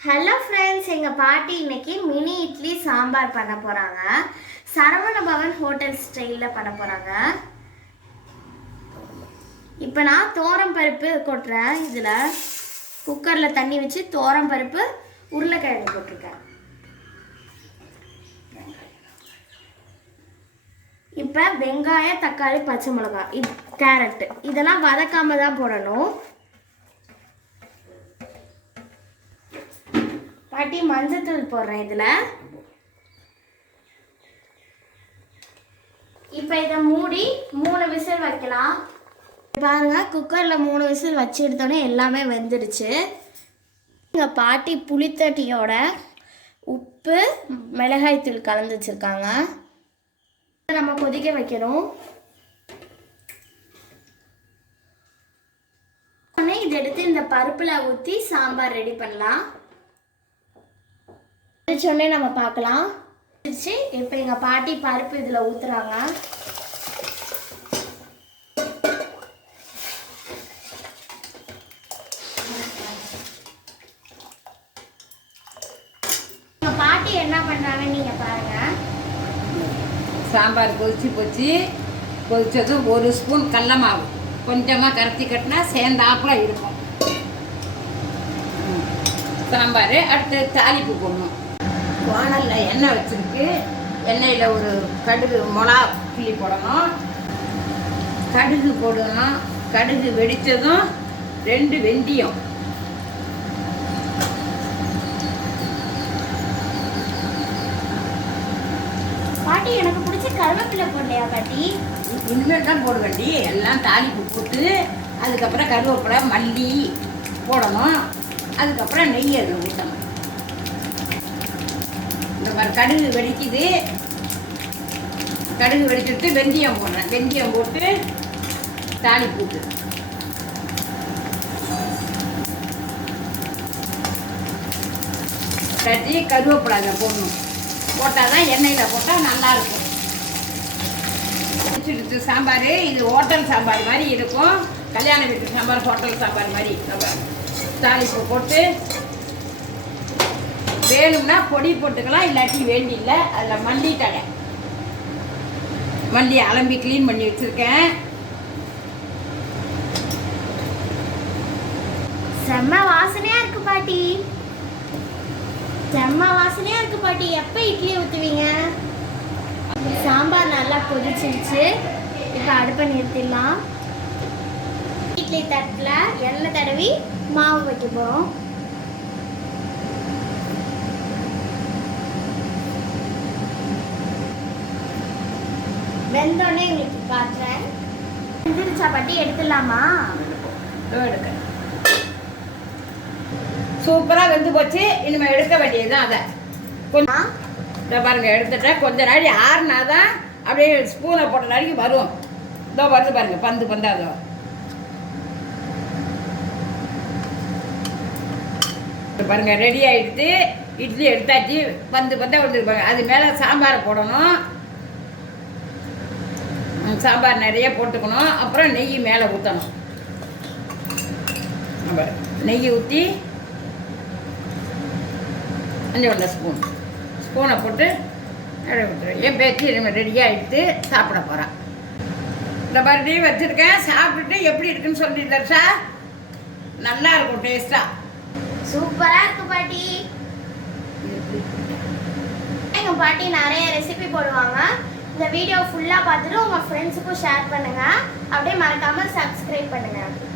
Hello friends எங்கள் பாட்டி இன்னைக்கு மினி இட்லி சாம்பார் பண்ண போகிறாங்க சரவண பவன் ஹோட்டல் ஸ்டைலில் பண்ண போகிறாங்க இப்போ நான் தோரம் பருப்பு கொட்டுறேன். இதில் குக்கரில் தண்ணி வச்சு தோரம் பருப்பு உருளைக்கிழங்கு போட்டிருக்கேன். இப்போ வெங்காயம் தக்காளி பச்சை மிளகாய் இது கேரட்டு இதெல்லாம் வதக்காம தான் போடணும். பாட்டி மஞ்சத்தூள் போடுறேன் இதில். இப்போ இதை மூடி மூணு விசில் வைக்கலாம். பாருங்க குக்கரில் மூணு விசில் வச்சு எடுத்தோடனே எல்லாமே வெந்துடுச்சு. எங்கள் பாட்டி புளித்தட்டியோட உப்பு மிளகாய்த்தூள் கலந்து வச்சுருக்காங்க. நம்ம கொதிக்க வைக்கணும். உடனே இதை எடுத்து இந்த பருப்பில் ஊற்றி சாம்பார் ரெடி பண்ணலாம். சொன்னே நம்ம பார்க்கலாம். வச்சு இப்போ எங்கள் பாட்டி பருப்பு இதில் ஊற்றுறாங்க எங்கள் பாட்டி என்ன பண்ணுறாங்கன்னு நீங்கள் பாருங்கள் சாம்பார் கொதிச்சு போச்சு. கொதிச்சதும் ஒரு ஸ்பூன் கடல மாவு. கொஞ்சமாக கரைச்சி கட்டினா சேர்ந்தாப்புல இருக்கும். சாம்பார் அடுத்து தாளிப்பு போடணும். வானலில் எண்ணெய் வச்சுருக்கு. எண்ணெயில் ஒரு கடுகு மிளகா கிள்ளி போடணும். கடுகு போடணும். கடுகு வெடித்ததும் ரெண்டு வெந்தயம். பாட்டி எனக்கு பிடிச்ச கருவேப்பிலை போடலையா பாட்டி? இனிமேல் தான் போட வேண்டி எல்லாம் தாளிப்பு போட்டு அதுக்கப்புறம் கருவேப்பிலை மல்லி போடணும். அதுக்கப்புறம் நெய் அதில் ஊற்றணும் இந்த மாதிரி கடுகு வெடிக்குது. கடுகு வெடிச்சுட்டு வெந்தயம் போடுறேன். வெந்தயம் போட்டு தாலி போட்டு கட்டி கருவேப்பிலாங்க போடணும். போட்டால் தான் எண்ணெயில் போட்டால் நல்லாயிருக்கும். வச்சுடுச்சு சாம்பார். இது ஹோட்டல் சாம்பார் மாதிரி இருக்கும். கல்யாண வீட்டு சாம்பார் ஹோட்டல் சாம்பார் மாதிரி. நம்ம தாளிப்பு போட்டு வேணும்னா பொடி போட்டுக்கலாம் இல்லாட்டி வேண்டி இல்லை அதில் மல்லி தடை மல்லி அலம்பி க்ளீன் பண்ணி வச்சுருக்கேன். செம்ம வாசனையாக இருக்கு பாட்டி. செம்ம வாசனையாக இருக்கு பாட்டி. எப்போ இட்லி ஊற்றுவீங்க சாம்பார் நல்லா கொதிச்சிருச்சு. இப்போ அடுப்பை நிறுத்திடலாம். இட்லி தட்டில் எண்ணெய் தடவி மாவு வைக்க போகிறோம் வெந்தோடனே உங்களுக்கு காட்டுறேன் வெந்துருச்சா பாட்டி எடுத்துடலாமா? இதோ எடுக்க சூப்பராக வெந்து போச்சு. இனிமேல் எடுக்க வேண்டியது தான் அதை கொஞ்சம் இதை பாருங்க எடுத்துட்டேன். கொஞ்ச நாள் ஆறுனா தான் அப்படியே ஸ்பூனை போட்ட நாளைக்கு வரும். இதோ வருது பாருங்க பந்து பந்தா அதோ இப்ப பாருங்க ரெடி ஆயிடுத்து இட்லி எடுத்தாச்சு. பந்து பந்தா வந்துருப்பாங்க அது மேலே சாம்பாரை போடணும். சாம்பார் நிறைய போட்டுக்கணும். அப்புறம் நெய் மேலே ஊற்றணும் நெய் ஊற்றி அஞ்சு ஒன்றரை ஸ்பூன் ஸ்பூனை போட்டு என் பேச்சு நம்ம ரெடியாக எடுத்து சாப்பிட போகிறான் இந்த மறுபடியும் வச்சுருக்கேன். சாப்பிட்டுட்டு எப்படி இருக்குன்னு சொல்லி தர்ஷா. நல்லா இருக்கும் டேஸ்ட்டாக சூப்பராக இருக்கு பாட்டி. எங்கள் பாட்டி நிறைய ரெசிபி போடுவாங்க. இந்த வீடியோ ஃபுல்லாக பார்த்துட்டு உங்கள் ஃப்ரெண்ட்ஸுக்கும் ஷேர் பண்ணுங்கள் அப்படியே மறக்காமல் சப்ஸ்கிரைப் பண்ணுங்கள்